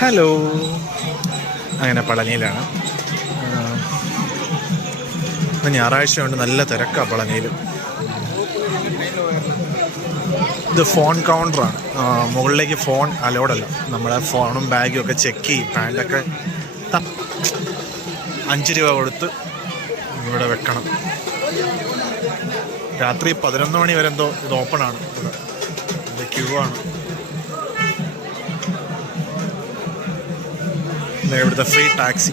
Hello. അങ്ങനെ പളനിയിലാണ്. ഇന്ന് ഞായറാഴ്ച കൊണ്ട് നല്ല തിരക്കാണ് പളനിയിൽ. ഇത് ഫോൺ കൗണ്ടറാണ്. മുകളിലേക്ക് ഫോൺ അലോഡല്ല. നമ്മളെ ഫോണും ബാഗും ഒക്കെ ചെക്ക് ചെയ്യും. പാൻറ്റൊക്കെ 5 രൂപ കൊടുത്ത് ഇവിടെ വെക്കണം. രാത്രി 11 മണി വരെ എന്തോ ഇത് ഓപ്പണാണ്. ഇത് ക്യൂ ആണ്. ഇവിടുത്തെ ഫ്രീ ടാക്സി.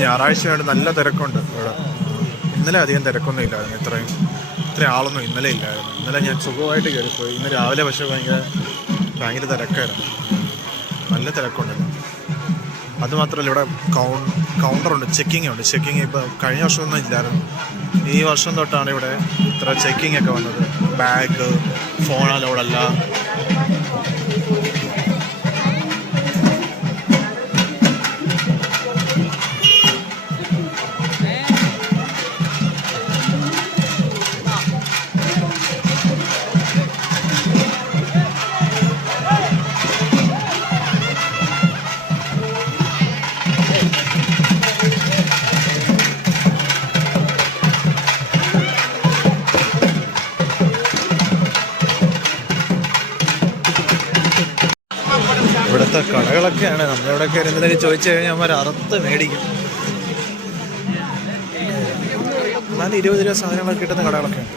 ഞായറാഴ്ചയായിട്ട് നല്ല തിരക്കുണ്ട് ഇവിടെ. ഇന്നലെ അധികം തിരക്കൊന്നും ഇല്ലായിരുന്നു. ഇത്രയും ആളൊന്നും ഇന്നലെ ഇല്ലായിരുന്നു. ഇന്നലെ ഞാൻ സുഖമായിട്ട് കയറിപ്പോയി. ഇന്ന് രാവിലെ പക്ഷേ ഭയങ്കര തിരക്കായിരുന്നു. നല്ല തിരക്കുണ്ടല്ലോ. അതുമാത്രമല്ല, ഇവിടെ കൗണ്ടറുണ്ട്, ചെക്കിങ് ഉണ്ട്. ചെക്കിങ് ഇപ്പോൾ കഴിഞ്ഞ വർഷമൊന്നും ഇല്ലായിരുന്നു. ഈ വർഷം തൊട്ടാണ് ഇവിടെ ഇത്ര ചെക്കിങ് ഒക്കെ വന്നത്. ബാഗ്, ഫോൺ അലോഡല്ല. ഇവിടുത്തെ കടകളൊക്കെയാണ്. നമ്മളിവിടെയൊക്കെ എന്തെങ്കിലും ചോദിച്ചു കഴിഞ്ഞാൽ അവർ അറുത്ത് മേടിക്കും. എന്നാലും 20 രൂപ സാധനങ്ങളൊക്കെ കിട്ടുന്ന കടകളൊക്കെയാണ്.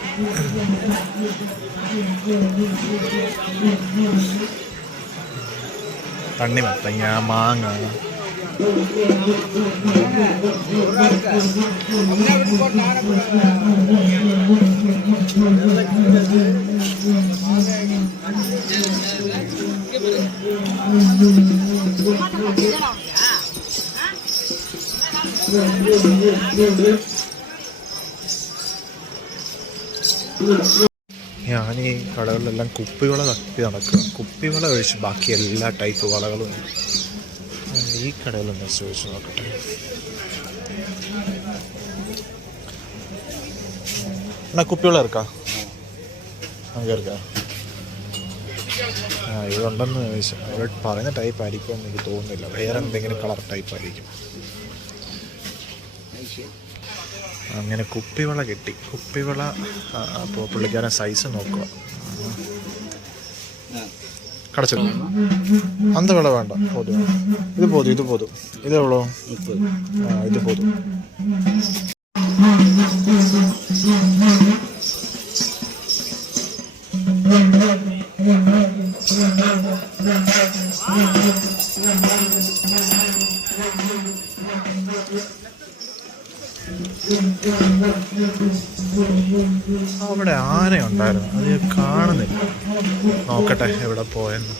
തണ്ണിമത്തങ്ങ, മാങ്ങ, ഞാൻ ഈ കടകളിലെല്ലാം കുപ്പിവള തപ്പി നടക്കുക. കുപ്പിവള ഒഴിച്ച് ബാക്കി എല്ലാ ടൈപ്പ് വളകളും ഈ കടയിലൊന്ന് ചോദിച്ചു നോക്കട്ടെ. എന്നാ കുപ്പിവള ഇറക്കാം. ഇറക്കാം. ഇവിടെ ഉണ്ടെന്ന് ചോദിച്ചാൽ ഇവിടെ പറയുന്ന ടൈപ്പ് ആയിരിക്കും എന്ന് എനിക്ക് തോന്നുന്നില്ല. വേറെ എന്തെങ്കിലും കളർ ടൈപ്പ് ആയിരിക്കും. അങ്ങനെ കുപ്പിവള കിട്ടി. കുപ്പിവള അപ്പോൾ പുള്ളിക്കാരൻ സൈസ് നോക്കുക. കടച്ചു. അന്ത വിള വേണ്ട. ഇത് പോതും. ഇത് എവ്വളോ? ഇത് പോതും. അവിടെ ആനയുണ്ടായിരുന്നു. അത് കാണുന്നില്ല. നോക്കട്ടെ എവിടെ പോയെന്ന്.